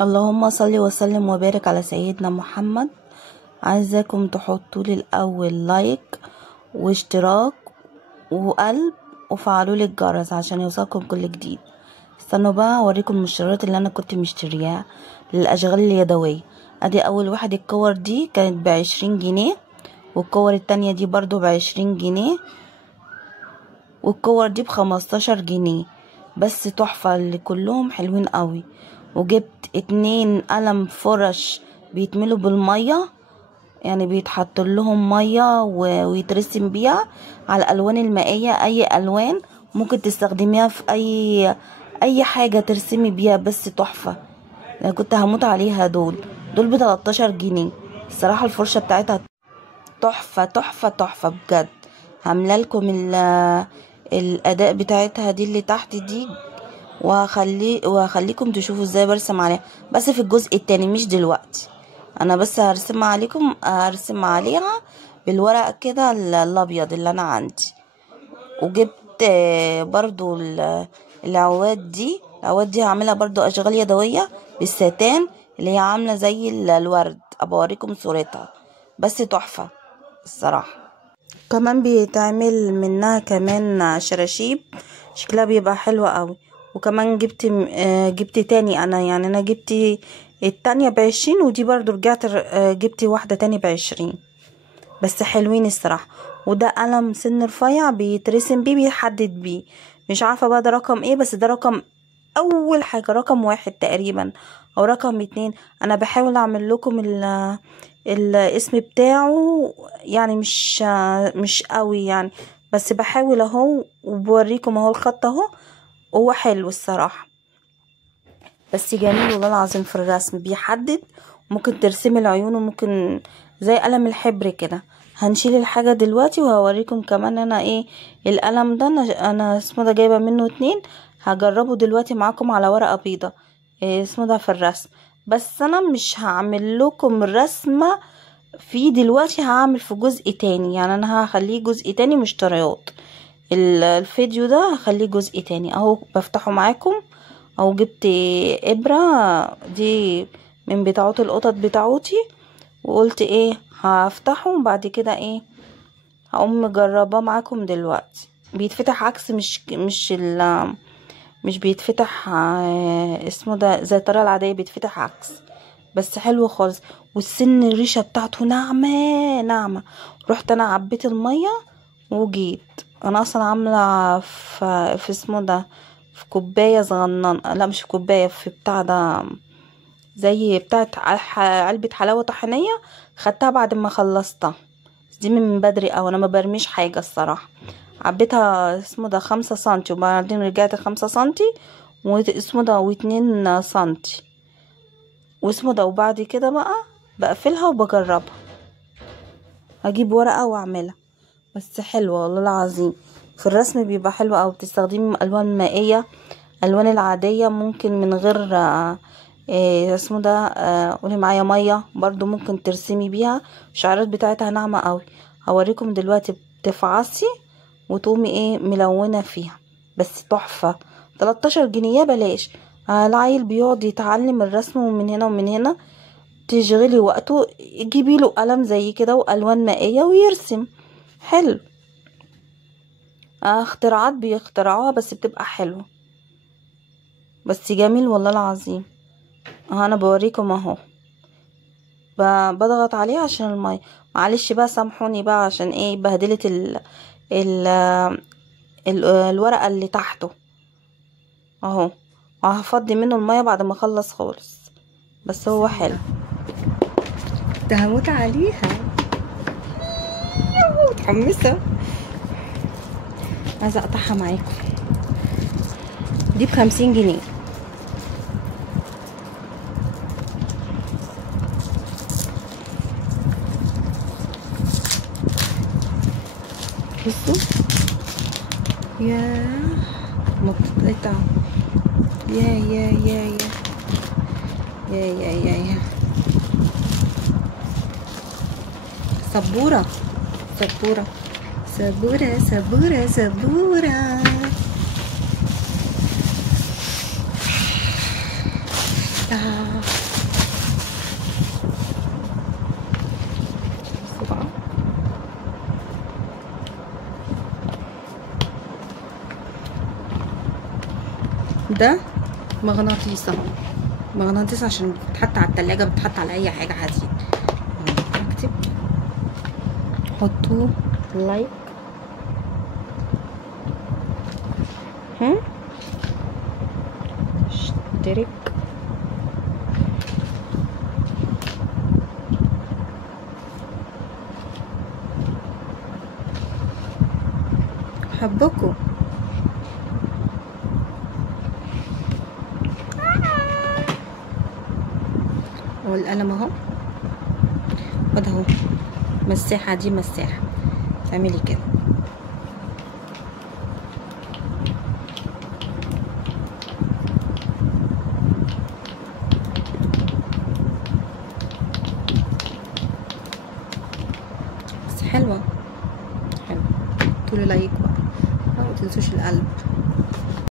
اللهم صل وسلم وبارك على سيدنا محمد. عايزاكم تحطوا لي الاول لايك واشتراك وقلب وفعلوا لي الجرس عشان يوصلكم كل جديد. استنوا بقى اوريكم المشتريات اللي انا كنت مشترياها للاشغال اليدويه. ادي اول واحد، الكور دي كانت ب20 جنيه، والكور التانية دي برضو ب20 جنيه، والكور دي ب15 جنيه. بس تحفة، اللي كلهم حلوين قوي. وجبت 2 قلم فرش بيتملوا بالمية، يعني بيتحط لهم مية ويترسم بيها على الالوان المائية. اي الوان ممكن تستخدميها في اي حاجة ترسمي بيها، بس تحفة. انا كنت هموت عليها. دول ب13 جنيه. الصراحة الفرشة بتاعتها تحفة تحفة تحفة بجد. هملالكم الاداء بتاعتها دي اللي تحت دي، وهخليكم تشوفوا ازاي برسم عليها، بس في الجزء التاني مش دلوقتي. انا بس هرسم عليها بالورق كده الابيض اللي انا عندي. وجبت برضو العواد دي هعملها برضو اشغال يدوية بالستان، اللي هي عاملة زي الورد. ابوريكم صورتها، بس تحفة الصراحة. كمان بيتعمل منها كمان شراشيب، شكلها بيبقى حلو قوي. وكمان جبت تاني انا، يعني انا جبت التانية ب20، ودي برضو رجعت جبت واحدة تاني ب20. بس حلوين الصراحة. وده قلم سن رفيع بيترسم بيه، بيحدد بيه. مش عارفة بقى ده رقم ايه، بس ده رقم اول حاجة، رقم 1 تقريبا او رقم 2. انا بحاول اعمل لكم الاسم بتاعه، يعني مش قوي يعني، بس بحاول اهو وبوريكم اهو الخط اهو. هو حلو الصراحة، بس جميل والله العظيم. في الرسم بيحدد، ممكن ترسمي العيون، وممكن زي قلم الحبر كده. هنشيل الحاجة دلوقتي وهوريكم كمان انا ايه القلم ده. انا اسمه ده جايبة منه 2، هجربه دلوقتي معاكم على ورقة بيضة. اسمه ده في الرسم، بس انا مش هعمل لكم الرسمة في دلوقتي، هعمل في جزء تاني. يعني انا هخليه جزء تاني مشتريات. الفيديو ده هخليه جزء تاني اهو. بفتحه معاكم، او جبت ابرة دي من بتاعات القطط بتاعوتي، وقلت ايه هفتحه وبعد كده ايه هقوم مجرباه معاكم دلوقتي. بيتفتح عكس، مش بيتفتح اسمه ده زي الطريقة العادية، بيتفتح عكس. بس حلو خالص. والسن الريشة بتاعته ناعمة ناعمة. رحت انا عبيت المية وجيت. انا اصلا عاملة في اسمه ده في كوباية صغننة، لا مش في كوباية، في بتاع ده زي بتاعت علبة حلاوة طحينية. خدتها بعد ما خلصتها، بس دي من بدري اوي. انا ما برميش حاجة الصراحة. عبيتها اسمه ده 5 سنتي، وبعدين رجعت 5 سنتي واسمه ده و2 سنتي واسمه ده. وبعد كده بقى بقفلها وبجربها، هجيب ورقة واعملها. بس حلوة والله العظيم. في الرسم بيبقى حلو اوي. بتستخدمي الوان مائية، الوان العادية ممكن من غير اسمه ده قولي معايا مية برضو ممكن ترسمي بيها. الشعرات بتاعتها ناعمة اوي. هوريكم دلوقتي بتفعصي وتقومي ايه ملونة فيها. بس تحفة. 13 جنيه بلاش. العيل بيقعد يتعلم الرسم ومن هنا ومن هنا، تشغلي وقته، جيبي له قلم زي كده والوان مائية ويرسم. حلو. اختراعات بيخترعوها بس بتبقى حلوة، بس جميل والله العظيم. انا بوريكم اهو. بضغط عليه عشان المية. معلش بقى سامحوني بقى عشان ايه بهدلت ال الورقة اللي تحته اهو. وهفضي منه المية بعد ما اخلص خالص. بس هو حلو. ده هموت عليها، متحمسة. عايزة اقطعها معاكم. دي ب50 جنيه. بصوا يا مقطع، يا يا سبورة سبورة سبورة سبورة سبورة. بصوا بقى، ده مغناطيس اهو، مغناطيس عشان بتتحط على التلاجة، بتتحط على اي حاجة عايزين. اكتب، حطوا لايك، اشترك، حبكم. والقلم اهو، خد اهو، مساحة، دي مساحة، تعملي كده. بس حلوة حلوة، طول لايك بقى، ما تنسوش القلب.